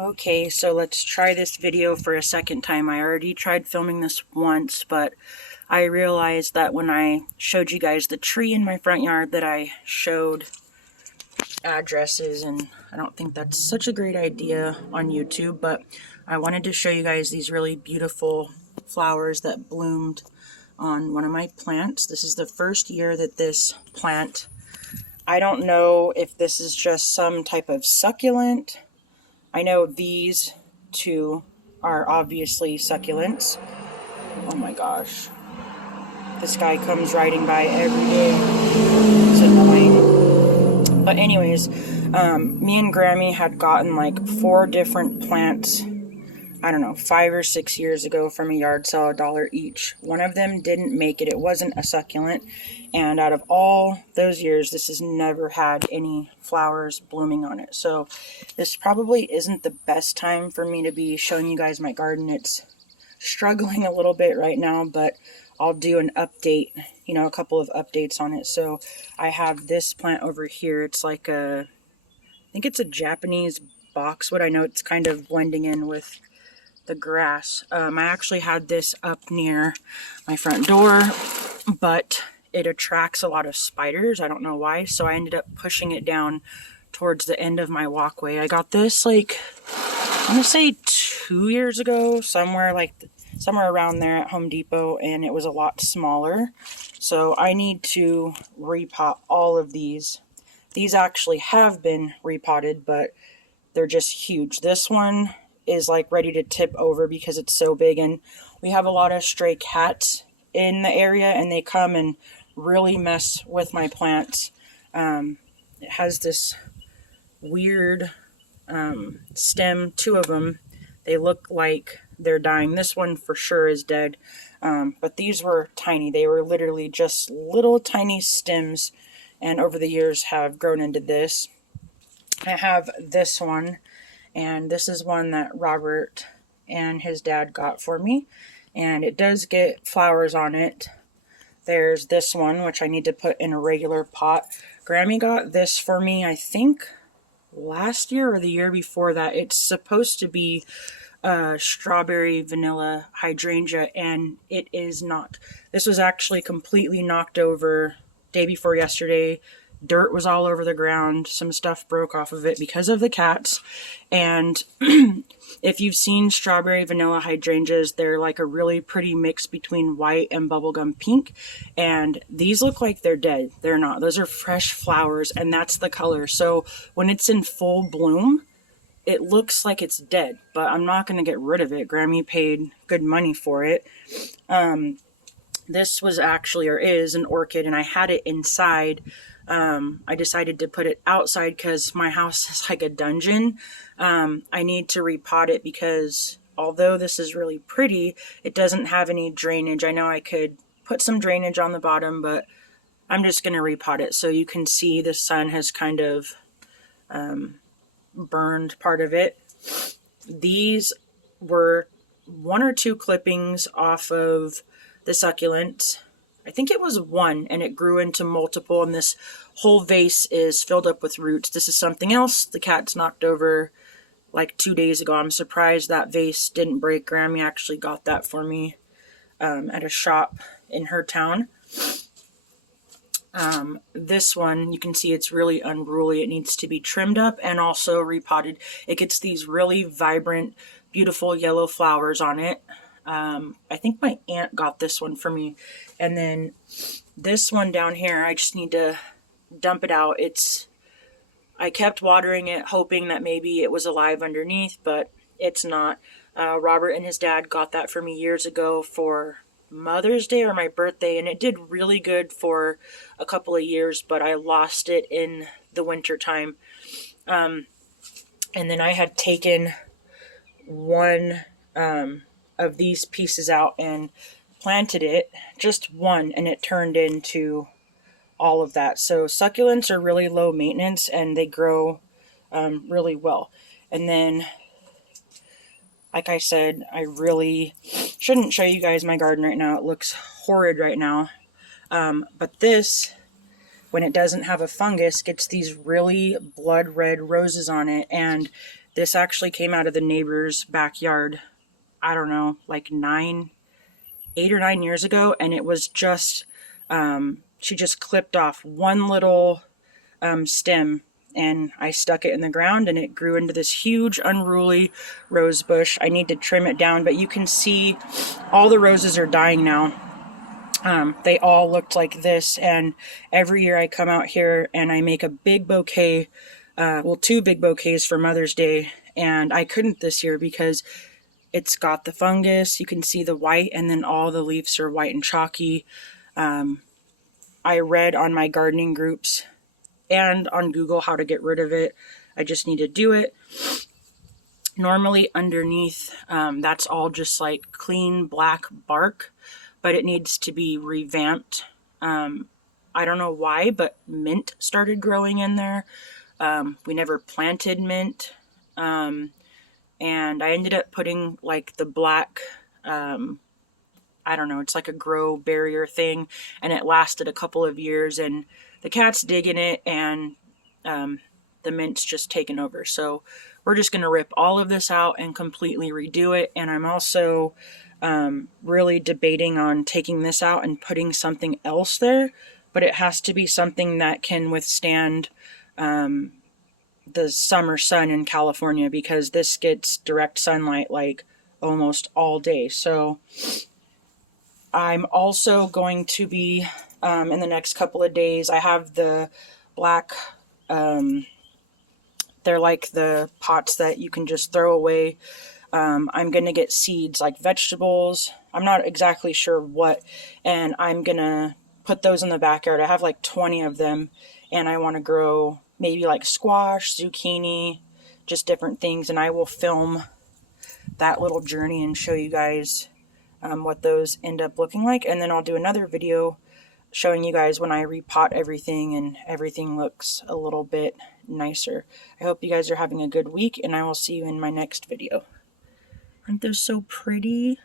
Okay, so let's try this video for a second time. I already tried filming this once, but I realized that when I showed you guys the tree in my front yard that I showed addresses, and I don't think that's such a great idea on YouTube, but I wanted to show you guys these really beautiful flowers that bloomed on one of my plants. This is the first year that this plant, I don't know if this is just some type of succulent. I know these two are obviously succulents. Oh my gosh. This guy comes riding by every day. It's annoying. But anyways, me and Grammy had gotten like 4 different plants, I don't know, 5 or 6 years ago from a yard sale, $1 each. One of them didn't make it. It wasn't a succulent. And out of all those years, this has never had any flowers blooming on it. So this probably isn't the best time for me to be showing you guys my garden. It's struggling a little bit right now, but I'll do an update, a couple of updates on it. So I have this plant over here. It's like I think it's a Japanese boxwood. I know it's kind of blending in with the grass. I actually had this up near my front door, but it attracts a lot of spiders. I don't know why, so I ended up pushing it down towards the end of my walkway. I got this I want to say 2 years ago, somewhere around there at Home Depot, and it was a lot smaller. So I need to repot all of these. These actually have been repotted, but they're just huge. This one is ready to tip over because it's so big, and we have a lot of stray cats in the area, and they come and really mess with my plants. It has this weird stem, 2 of them. They look like they're dying. This one for sure is dead, but these were tiny. They were literally just little tiny stems, and over the years have grown into this. I have this one, and this is one that Robert and his dad got for me, and it does get flowers on it. There's this one, which I need to put in a regular pot. Grammy got this for me, I think, last year or the year before that. It's supposed to be strawberry vanilla hydrangea, and it is not. This was actually completely knocked over day before yesterday. Dirt was all over the ground. Some stuff broke off of it because of the cats. And if you've seen strawberry vanilla hydrangeas, they're like a really pretty mix between white and bubblegum pink. And these look like they're dead. They're not. Those are fresh flowers, and that's the color. So when it's in full bloom, it looks like it's dead, but I'm not going to get rid of it. Grammy paid good money for it. This was actually, or is, an orchid, and I had it inside. I decided to put it outside because my house is like a dungeon. I need to repot it because although this is really pretty, it doesn't have any drainage. I know I could put some drainage on the bottom, but I'm just going to repot it. So you can see the sun has kind of burned part of it. These were 1 or 2 clippings off of the succulent. I think it was 1, and it grew into multiple, and this whole vase is filled up with roots. This is something else the cats knocked over like 2 days ago. I'm surprised that vase didn't break. Grammy actually got that for me at a shop in her town. This one, you can see it's really unruly. It needs to be trimmed up and also repotted. It gets these really vibrant, beautiful yellow flowers on it. I think my aunt got this one for me. And then this one down here, I just need to dump it out. I kept watering it, hoping that maybe it was alive underneath, but it's not. Robert and his dad got that for me years ago for Mother's Day or my birthday, and it did really good for a couple of years, but I lost it in the winter time. And then I had taken one of these pieces out and planted it, just one, and it turned into all of that. So succulents are really low maintenance, and they grow really well. And then, like I said, I really shouldn't show you guys my garden right now. It looks horrid right now. But this, when it doesn't have a fungus, gets these really blood red roses on it. And This actually came out of the neighbor's backyard, I don't know, like 8 or 9 years ago, and it was just, she just clipped off one little stem, and I stuck it in the ground, and it grew into this huge unruly rose bush. I need to trim it down, but you can see all the roses are dying now. They all looked like this, and every year I come out here and I make a big bouquet, well, 2 big bouquets for Mother's Day, and I couldn't this year because it's got the fungus. You can see the white, and then all the leaves are white and chalky. I read on my gardening groups and on Google how to get rid of it. I just need to do it. Normally underneath, that's all just like clean black bark, but it needs to be revamped. I don't know why, but mint started growing in there. We never planted mint. And I ended up putting like the black, I don't know, it's like a grow barrier thing, and it lasted a couple of years, and the cat's digging it, and the mint's just taken over. So we're just going to rip all of this out and completely redo it. And I'm also really debating on taking this out and putting something else there, but it has to be something that can withstand the summer sun in California, because this gets direct sunlight like almost all day. So I'm also going to be in the next couple of days, I have the black, they're like the pots that you can just throw away. I'm going to get seeds like vegetables. I'm not exactly sure what, and I'm going to put those in the backyard. I have like 20 of them, and I want to grow maybe like squash, zucchini, just different things, and I will film that little journey and show you guys what those end up looking like. And then I'll do another video showing you guys when I repot everything and everything looks a little bit nicer. I hope you guys are having a good week, and I will see you in my next video. Aren't those so pretty?